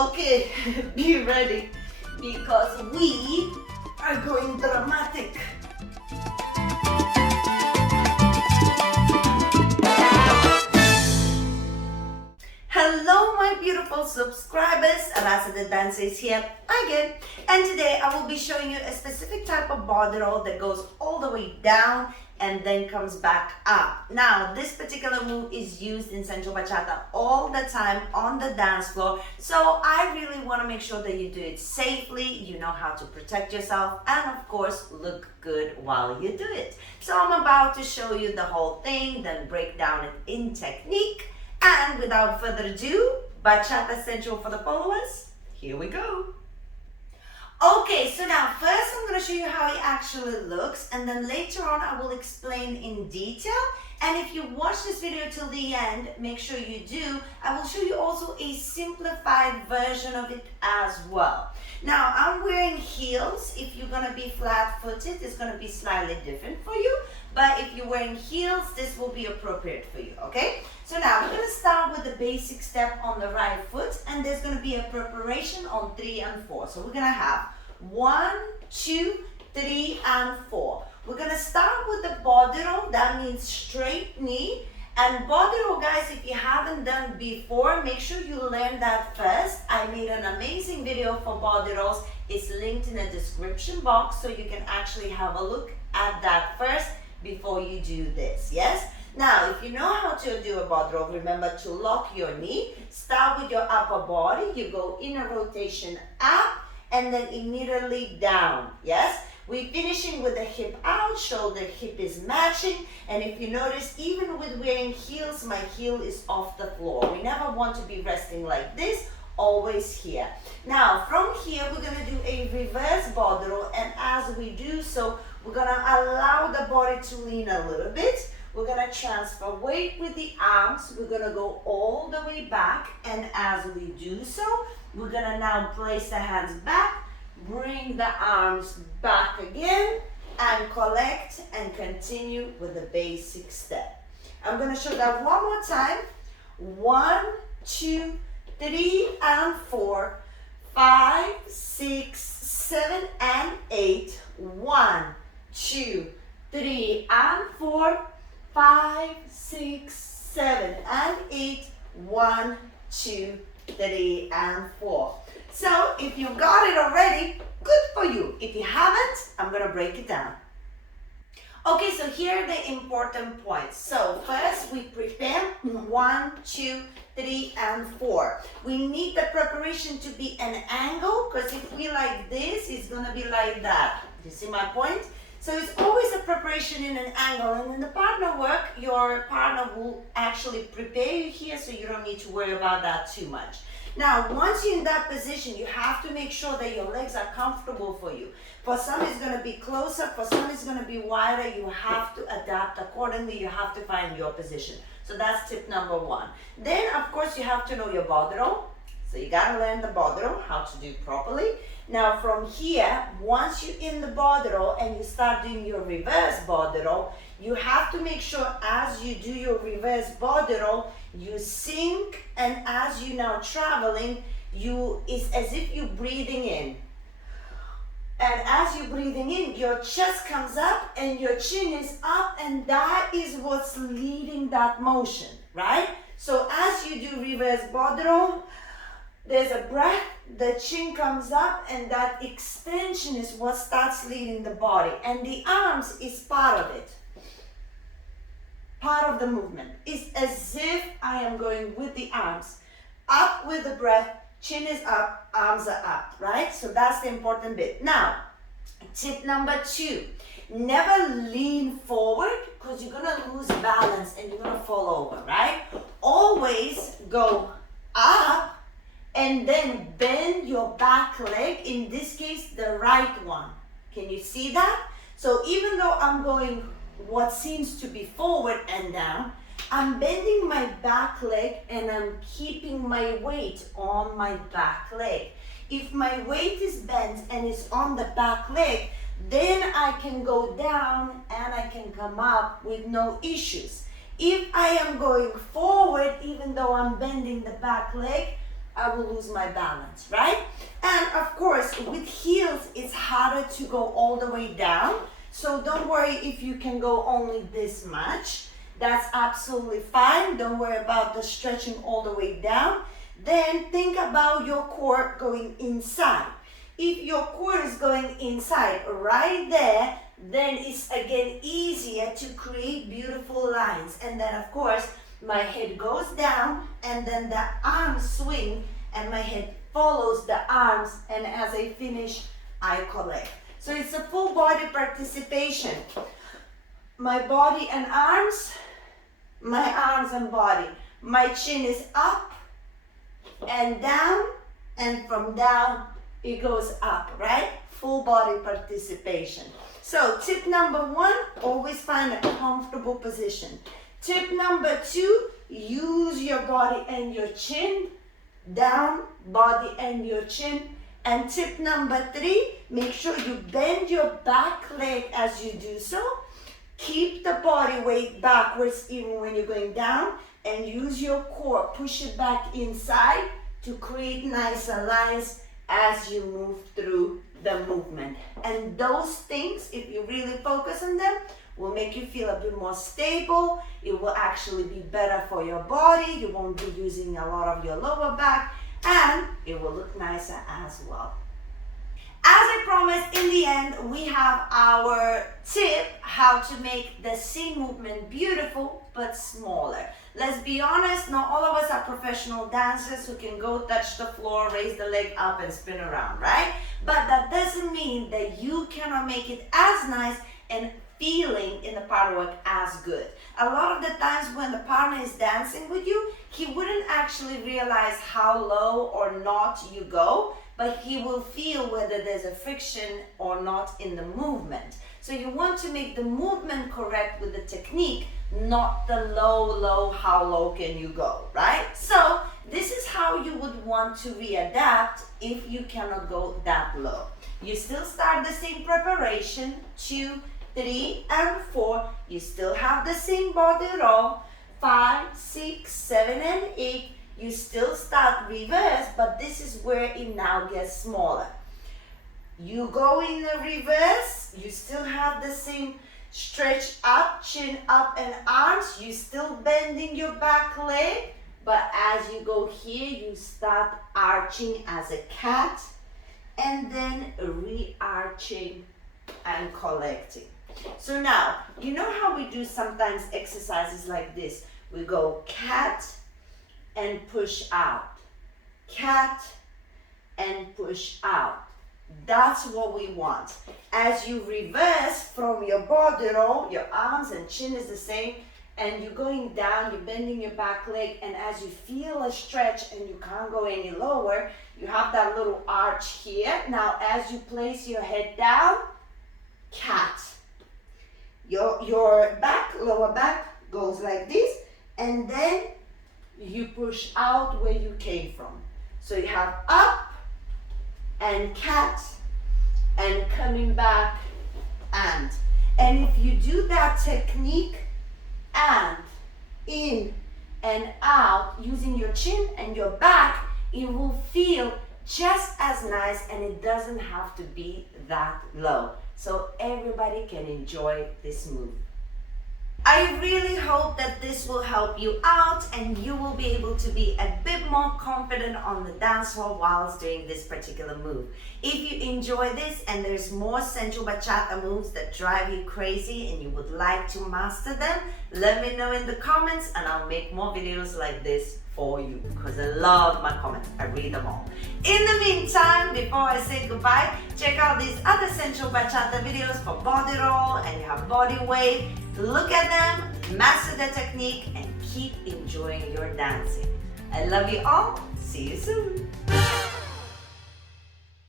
Okay, be ready because we are going dramatic. Hello my beautiful subscribers, Rasa the dancer is here again, and today I will be showing you a specific type of body roll that goes all the way down and then comes back up. Now this particular move is used in Sensual Bachata all the time on the dance floor, so I really want to make sure that you do it safely, you know how to protect yourself, and of course look good while you do it. So I'm about to show you the whole thing, then break down it in technique. And without further ado, Bachata Sensual for the followers, here we go. Okay, so now first I'm going to show you how it actually looks, and then later on I will explain in detail. And if you watch this video till the end, make sure you do. I will show you also a simplified version of it as well. Now I'm wearing heels. If you're going to be flat-footed, it's going to be slightly different for you. But if you're wearing heels, this will be appropriate for you, okay? So now we're going to start with the basic step on the right foot, and there's going to be a preparation on 3 and 4. So we're going to have 1, 2, 3, and 4. We're going to start with the body roll. That means straight knee. And body roll, guys, if you haven't done before, make sure you learn that first. I made an amazing video for body rolls. It's linked in the description box, so you can actually have a look at that first before you do this, yes? Now, if you know how to do a body roll, remember to lock your knee. Start with your upper body. You go in a rotation up and then immediately down, yes? We're finishing with the hip out, shoulder hip is matching. And if you notice, even with wearing heels, my heel is off the floor. We never want to be resting like this, always here. Now, from here, we're gonna do a reverse body roll. And as we do so, we're gonna allow the body to lean a little bit. We're gonna transfer weight with the arms. We're gonna go all the way back. And as we do so, we're gonna now place the hands back, bring the arms back again, and collect and continue with the basic step. I'm gonna show that one more time. 1, 2, 3, and 4, 5, 6, 7, and 8. 1, 2, 3, and 4, 5, 6, 7, and 8. 1, 2, 3, and 4. So if you got it already, good for you. If you haven't, I'm going to break it down. Okay, so here are the important points. So first we prepare 1, 2, 3, and 4. We need the preparation to be an angle, because if we like this, it's going to be like that. You see my point? So it's always a preparation in an angle, and in the partner work, your partner will actually prepare you here, so you don't need to worry about that too much. Now, once you're in that position, you have to make sure that your legs are comfortable for you. For some, it's going to be closer. For some, it's going to be wider. You have to adapt accordingly. You have to find your position. So that's tip number 1. Then, of course, you have to know your body roll. So you got to learn the body roll, how to do it properly. Now, from here, once you're in the body roll and you start doing your reverse body roll, you have to make sure as you do your reverse body roll, you sink, and as you're now traveling, it's as if you're breathing in. And as you're breathing in, your chest comes up and your chin is up, and that is what's leading that motion, right? So as you do reverse body roll, there's a breath, the chin comes up, and that extension is what starts leading the body. And the arms is part of it. Part of the movement. It's as if I am going with the arms. Up with the breath, chin is up, arms are up, right? So that's the important bit. Now, tip number 2. Never lean forward, because you're going to lose balance and you're going to fall over, right? Always go up and then bend your back leg, in this case, the right one. Can you see that? So even though I'm going what seems to be forward and down, I'm bending my back leg and I'm keeping my weight on my back leg. If my weight is bent and it's on the back leg, then I can go down and I can come up with no issues. If I am going forward, even though I'm bending the back leg, I will lose my balance, right? And of course, with heels, it's harder to go all the way down. So don't worry if you can go only this much. That's absolutely fine. Don't worry about the stretching all the way down. Then think about your core going inside. If your core is going inside right there, then it's again easier to create beautiful lines. And then of course, my head goes down and then the arms swing and my head follows the arms, and as I finish, I collect. So it's a full body participation. My body and arms, my arms and body. My chin is up and down, and from down it goes up, right? Full body participation. So tip number 1, always find a comfortable position. Tip number 2, use your body and your chin, down, body and your chin. And tip number 3, make sure you bend your back leg as you do so. Keep the body weight backwards even when you're going down, and use your core, push it back inside to create nicer lines as you move through the movement. And those things, if you really focus on them, will make you feel a bit more stable. It will actually be better for your body. You won't be using a lot of your lower back, and it will look nicer as well. As I promised, in the end, we have our tip how to make the same movement beautiful but smaller. Let's be honest, not all of us are professional dancers who can go touch the floor, raise the leg up and spin around, right? But that doesn't mean that you cannot make it as nice and feeling in the partner work as good. A lot of the times when the partner is dancing with you, he wouldn't actually realize how low or not you go, but he will feel whether there's a friction or not in the movement. So you want to make the movement correct with the technique, not the low, how low can you go, right? So this is how you would want to readapt if you cannot go that low. You still start the same preparation, 2, 3, and 4. You still have the same body roll, 5, 6, 7, and 8. You still start reverse, but this is where it now gets smaller. You go in the reverse, you still have the same stretch up, chin up, and arms. You still bending your back leg, but as you go here, you start arching as a cat, and then re-arching and collecting. So now, you know how we do sometimes exercises like this? We go cat and push out, cat and push out. That's what we want. As you reverse from your body roll, your arms and chin is the same, and you're going down, you're bending your back leg, and as you feel a stretch and you can't go any lower, you have that little arch here. Now as you place your head down, cat. Your back, lower back goes like this, and then you push out where you came from. So you have up and cat and coming back and if you do that technique and in and out using your chin and your back, it will feel just as nice, and it doesn't have to be that low. So everybody can enjoy this move. I really hope that this will help you out and you will be able to be a bit more confident on the dance floor whilst doing this particular move. If you enjoy this and there's more Sensual Bachata moves that drive you crazy and you would like to master them, let me know in the comments and I'll make more videos like this for you, because I love my comments. I read them all. In the meantime, before I say goodbye, check out these other Sensual Bachata videos for body roll and you have body weight. Look at them, master the technique, and keep enjoying your dancing. I love you all. See you soon.